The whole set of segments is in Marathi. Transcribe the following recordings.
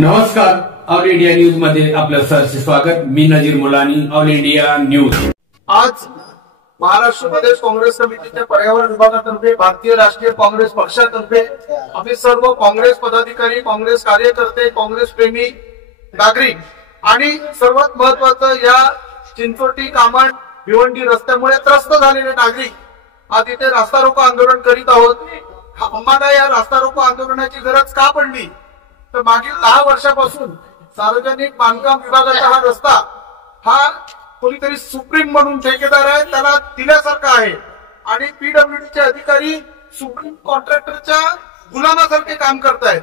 नमस्कार, ऑल इंडिया न्यूज मध्ये आपलं सहर्ष स्वागत। मी नजीर मुलानी, ऑल इंडिया न्यूज। आज महाराष्ट्र प्रदेश काँग्रेस समितीच्या पर्यावरण विभागातर्फे भारतीय राष्ट्रीय काँग्रेस पक्षातर्फे आम्ही सर्व काँग्रेस पदाधिकारी, काँग्रेस कार्यकर्ते, काँग्रेस प्रेमी नागरिक आणि सर्वात महत्त्वाचं या चिंचोटी, कामण, भिवंडी रस्त्यामुळे त्रस्त झालेले नागरिक आज इथे रास्ता रोको आंदोलन करीत आहोत। आम्हाला या रास्ता रोको आंदोलनाची गरज का पडली तर मागील 10 वर्षापासून सार्वजनिक बांधकाम विभागाचा हा रस्ता हा कोणीतरी सुप्रीम म्हणून ठेकेदार आहे, त्याला दिल्यासारखा आहे आणि पीडब्ल्यूडीचे अधिकारी सुप्रीम कॉन्ट्रॅक्टरच्या गुलामासारखे काम करतायत।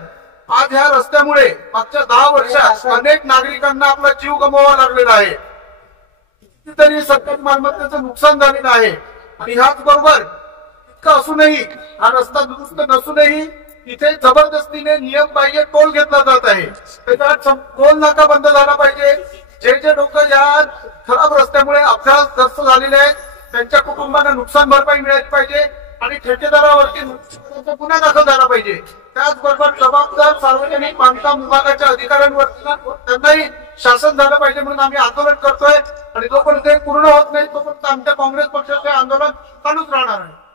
आज ह्या रस्त्यामुळे मागच्या 10 वर्षात अनेक नागरिकांना आपला जीव गमवावा लागलेला आहे, कितीतरी सरकारी मालमत्तेचं नुकसान झालेलं आहे आणि ह्याच बरोबर इतकं असूनही, हा रस्ता दुरुस्त नसूनही इथे जबरदस्तीने नियम बाह्य टोल घेतला जात आहे। त्याच्यात टोल नाका बंद झाला पाहिजे। जे लोक या खराब रस्त्यामुळे अपघातग्रस्त झालेले आहेत त्यांच्या कुटुंबांना नुकसान भरपाई मिळाली पाहिजे आणि ठेकेदारावरती गुन्हा दाखल झाला पाहिजे। त्याचबरोबर जबाबदार सार्वजनिक बांधकाम विभागाच्या अधिकाऱ्यांवरती त्यांनाही शासन झालं पाहिजे म्हणून आम्ही आंदोलन करतोय आणि जोपर्यंत पूर्ण होत नाही तोपर्यंत आमच्या काँग्रेस पक्षाचे आंदोलन चालूच राहणार आहे।